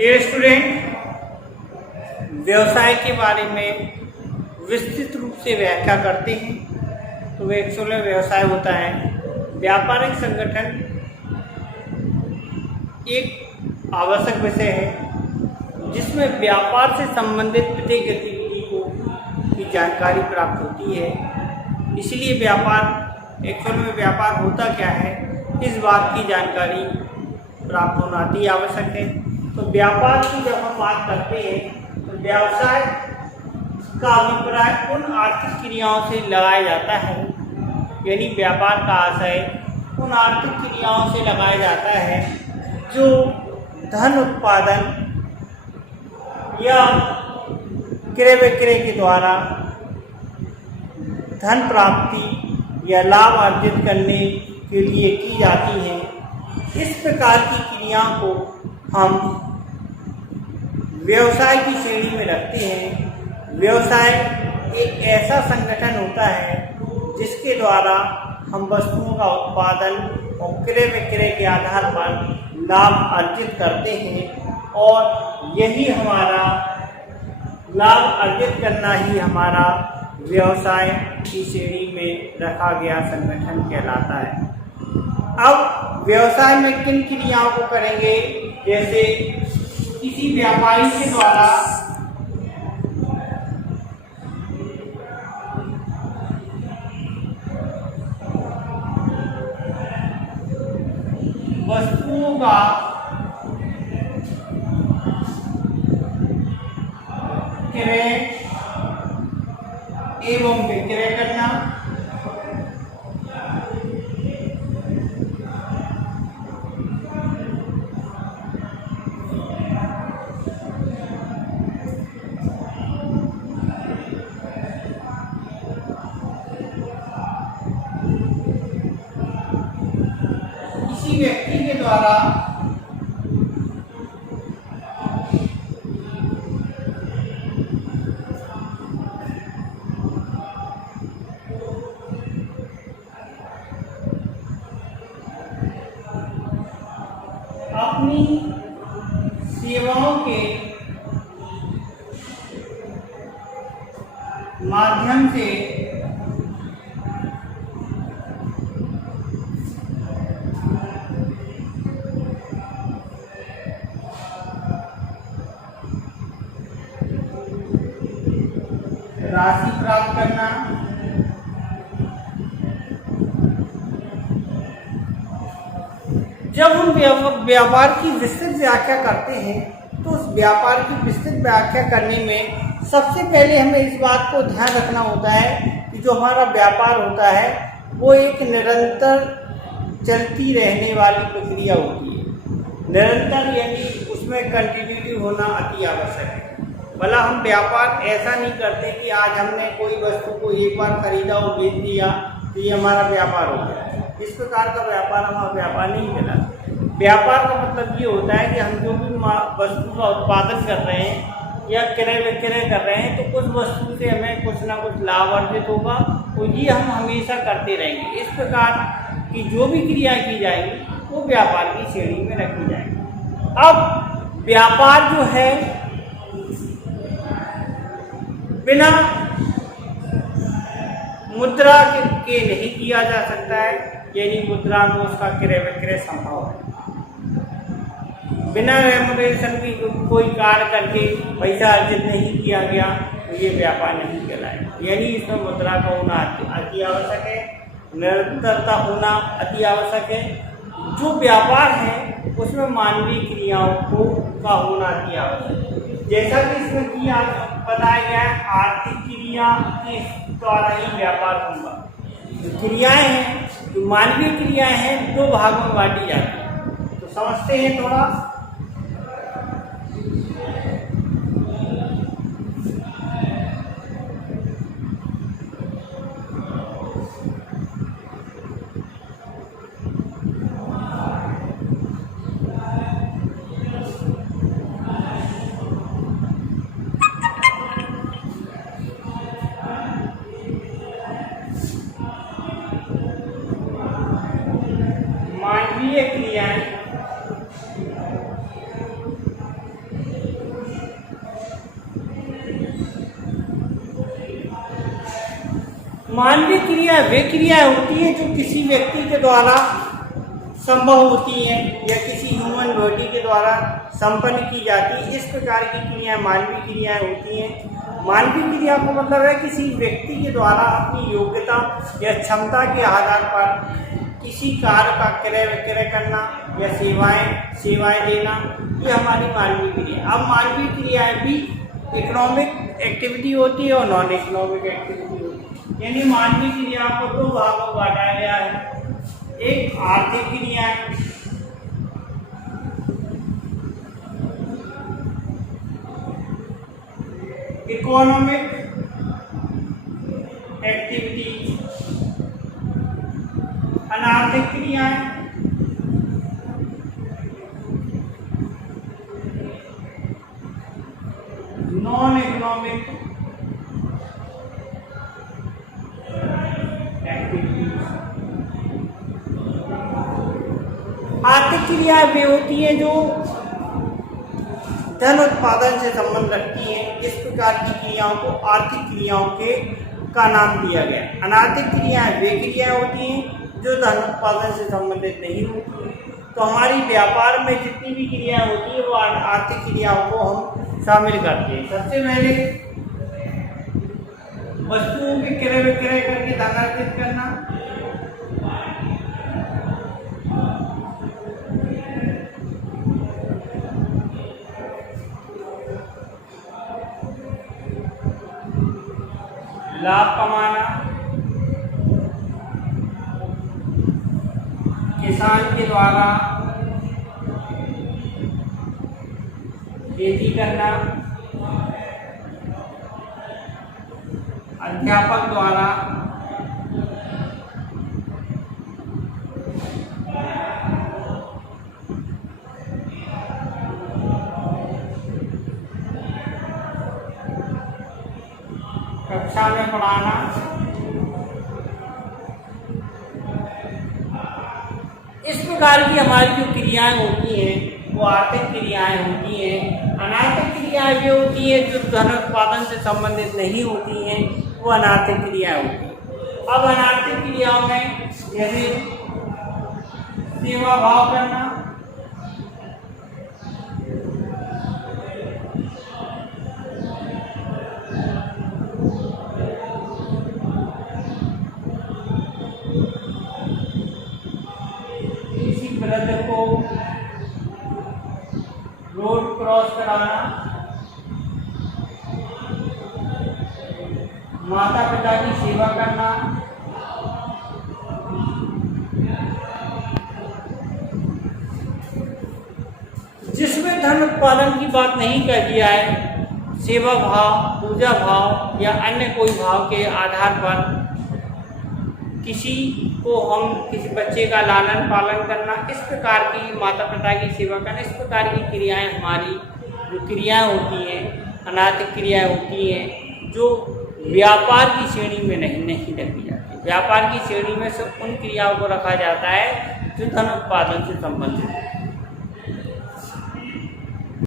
Dear student, व्यवसाय के बारे में विस्तृत रूप से व्याख्या करते हैं। तो एक्चुअली व्यवसाय होता है व्यापारिक संगठन एक आवश्यक विषय है जिसमें व्यापार से संबंधित प्रत्येक गतिविधि की जानकारी प्राप्त होती है। इसलिए एक्चुअल में व्यापार होता क्या है, इस बात की जानकारी प्राप्त होना अति आवश्यक है। तो व्यापार की जब हम बात करते हैं तो व्यवसाय का अभिप्राय उन आर्थिक क्रियाओं से लगाया जाता है, यानी व्यापार का आशय उन आर्थिक क्रियाओं से लगाया जाता है जो धन उत्पादन या क्रय विक्रय के द्वारा धन प्राप्ति या लाभ अर्जित करने के लिए की जाती हैं। इस प्रकार की क्रियाओं को हम व्यवसाय की श्रेणी में रखते हैं। व्यवसाय एक ऐसा संगठन होता है जिसके द्वारा हम वस्तुओं का उत्पादन और क्रय विक्रय के आधार पर लाभ अर्जित करते हैं, और यही हमारा लाभ अर्जित करना ही हमारा व्यवसाय की श्रेणी में रखा गया संगठन कहलाता है। अब व्यवसाय में किन क्रियाओं को करेंगे, जैसे किसी व्यापारी के द्वारा वस्तुओं का क्रय एवं विक्रय करना, किसी व्यक्ति के द्वारा अपनी सेवाओं के माध्यम से राशि प्राप्त करना, जब हम व्यापार की विस्तृत व्याख्या करते हैं तो उस व्यापार की विस्तृत व्याख्या करने में सबसे पहले हमें इस बात को ध्यान रखना होता है कि जो हमारा व्यापार होता है वो एक निरंतर चलती रहने वाली प्रक्रिया होती है। निरंतर यानी उसमें कंटिन्यूटी होना अति आवश्यक है। भला हम व्यापार ऐसा नहीं करते कि आज हमने कोई वस्तु को एक बार खरीदा और बेच दिया तो ये हमारा व्यापार हो गया। इस प्रकार का व्यापार हमारा व्यापार नहीं कहलाता। व्यापार का मतलब ये होता है कि हम जो भी वस्तु का उत्पादन कर रहे हैं या क्रय विक्रय कर रहे हैं तो उस वस्तु से हमें कुछ ना कुछ लाभ अर्जित होगा, तो ये हम हमेशा करते रहेंगे। इस प्रकार की जो भी क्रिया की जाएगी वो व्यापार की श्रेणी में रखी जाएगी। अब व्यापार जो है बिना मुद्रा के नहीं किया जा सकता है, यानी मुद्रा में उसका क्रय विक्रय संभव है। बिना रेमुनरेशन की कोई कार्य करके पैसा अर्जित नहीं किया गया तो ये व्यापार नहीं कहलाएगा। यानी इसमें मुद्रा का होना अति आवश्यक है, निरंतरता होना अति आवश्यक है। जो व्यापार है उसमें मानवीय क्रियाओं का होना अति आवश्यक है। जैसा कि इसमें बताया गया है, आर्थिक क्रिया के द्वारा ही व्यापार होगा। जो क्रियाएं हैं, जो मानवीय क्रियाएं हैं, दो भागों में बांटी जाती हैं। तो समझते हैं थोड़ा। मानवीय क्रियाएं मानवीय क्रिया वे क्रियाएं होती हैं जो किसी व्यक्ति के द्वारा संभव होती हैं या किसी ह्यूमन बॉडी के द्वारा संपन्न की जाती है। इस प्रकार की क्रियाएं मानवीय क्रियाएं होती हैं। मानवीय क्रिया का मतलब है किसी व्यक्ति के द्वारा अपनी योग्यता या क्षमता के आधार पर किसी कार्य का क्रय विक्रय करना या सेवाएं देना, ये हमारी मानवीय क्रिया। अब मानवीय क्रियाएं भी इकोनॉमिक एक्टिविटी होती है और नॉन इकोनॉमिक एक्टिविटी होती है। यानी मानवीय क्रिया को दो भागों में बांटा गया है। एक आर्थिक क्रिया है, इकोनॉमिक एक्टिविटी, अनार्थिक क्रियाएं, नॉन इकोनॉमिक एक्टिविटीज। आर्थिक क्रियाएं वे होती हैं जो धन उत्पादन से संबंध रखती हैं। इस प्रकार की क्रियाओं को आर्थिक क्रियाओं का नाम दिया गया। अनार्थिक क्रियाएं वे क्रियाएं होती हैं जो धन उत्पादन से संबंधित नहीं होती हैं। तो हमारी व्यापार में जितनी भी क्रियाएं होती है वो आर्थिक क्रियाओं को हम शामिल करते हैं। सबसे पहले वस्तुओं के क्रय विक्रय करके धन अर्जित करना, लाभ कमाना, किसान के द्वारा खेती करना, अध्यापक द्वारा कक्षा में पढ़ाना, इस प्रकार की हमारी जो क्रियाएं होती हैं वो आर्थिक क्रियाएं होती हैं। अनार्थिक क्रियाएं भी होती हैं जो धन उत्पादन से संबंधित नहीं होती हैं, वो अनार्थिक क्रियाएं होती हैं। अब अनार्थिक क्रियाओं में जैसे सेवा भाव करना, वृद्ध को रोड क्रॉस कराना, माता पिता की सेवा करना, जिसमें धन उत्पादन की बात नहीं कर दिया है, सेवा भाव, पूजा भाव या अन्य कोई भाव के आधार पर किसी को हम किसी बच्चे का लालन पालन करना, इस प्रकार की माता पिता की सेवा करना, इस प्रकार की क्रियाएं हमारी जो क्रियाएं होती हैं अनार्थिक क्रियाएं होती हैं जो व्यापार की श्रेणी में नहीं रखी जाती। व्यापार की श्रेणी में सिर्फ उन क्रियाओं को रखा जाता है जो धन उत्पादन से संबंधित है।